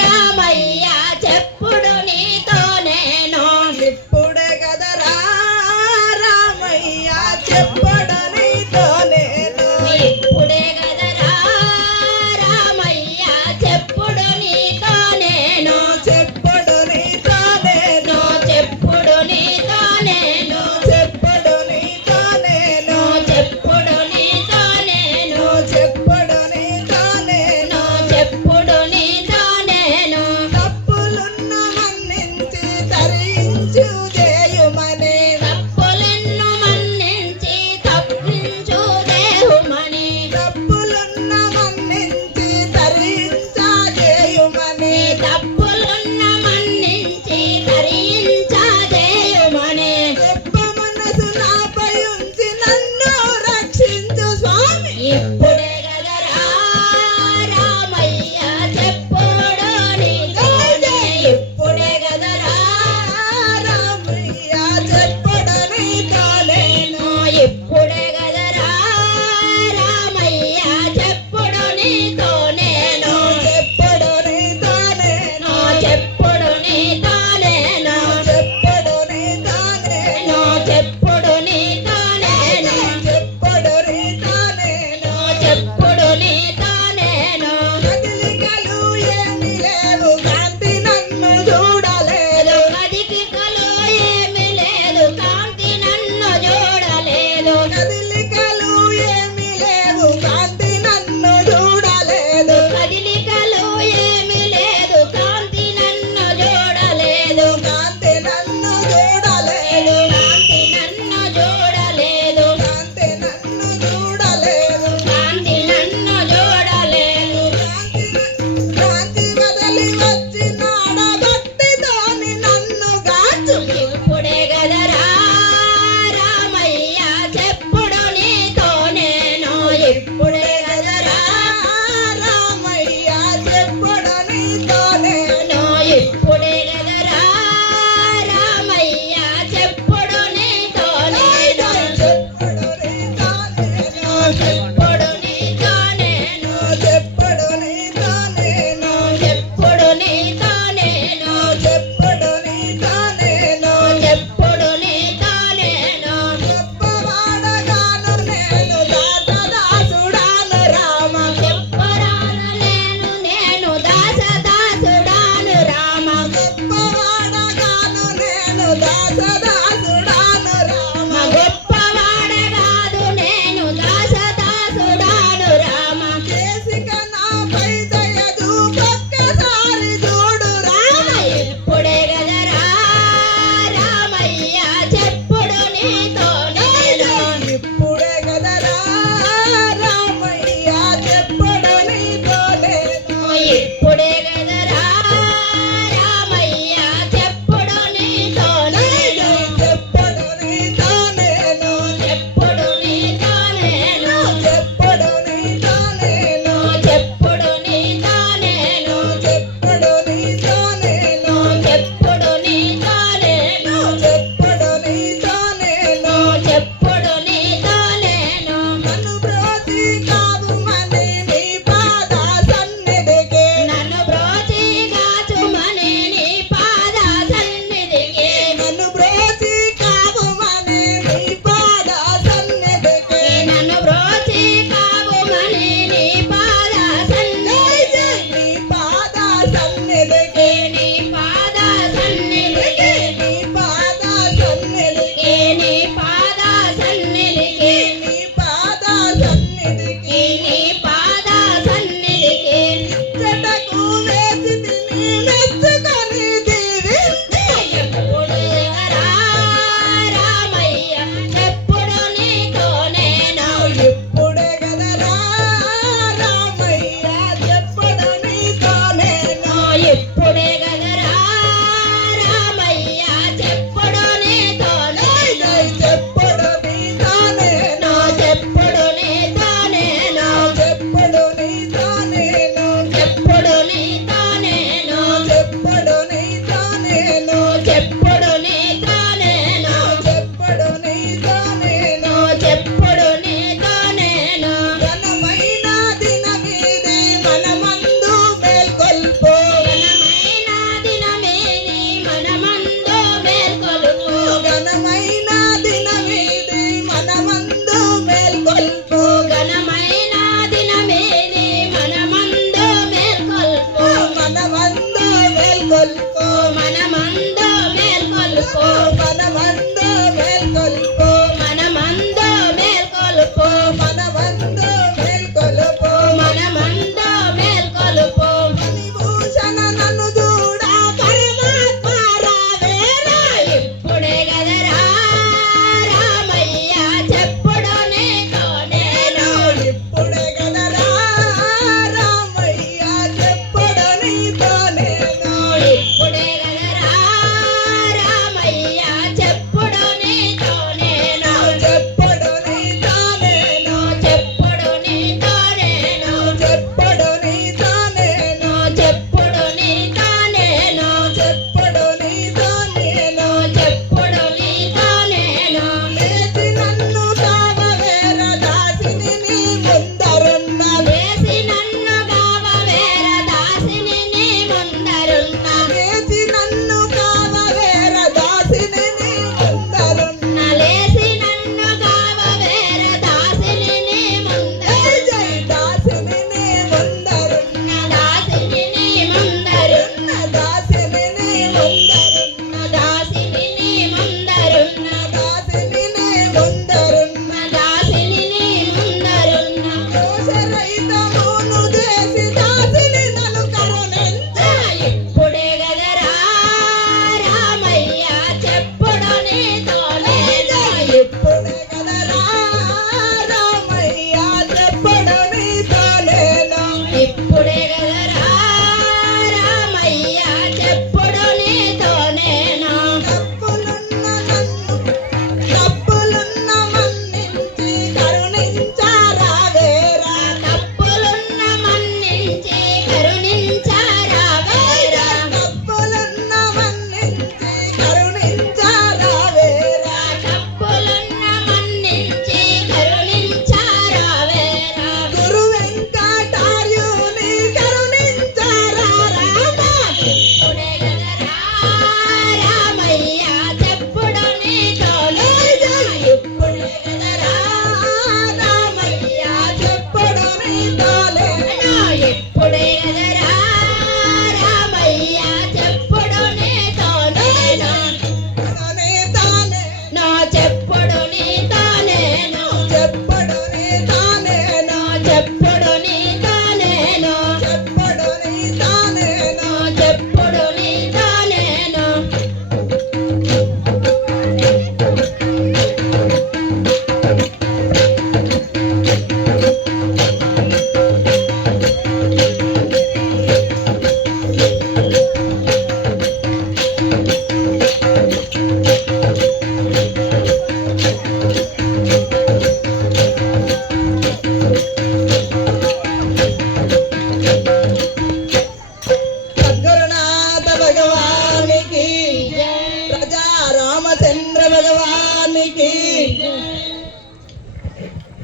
Ramayya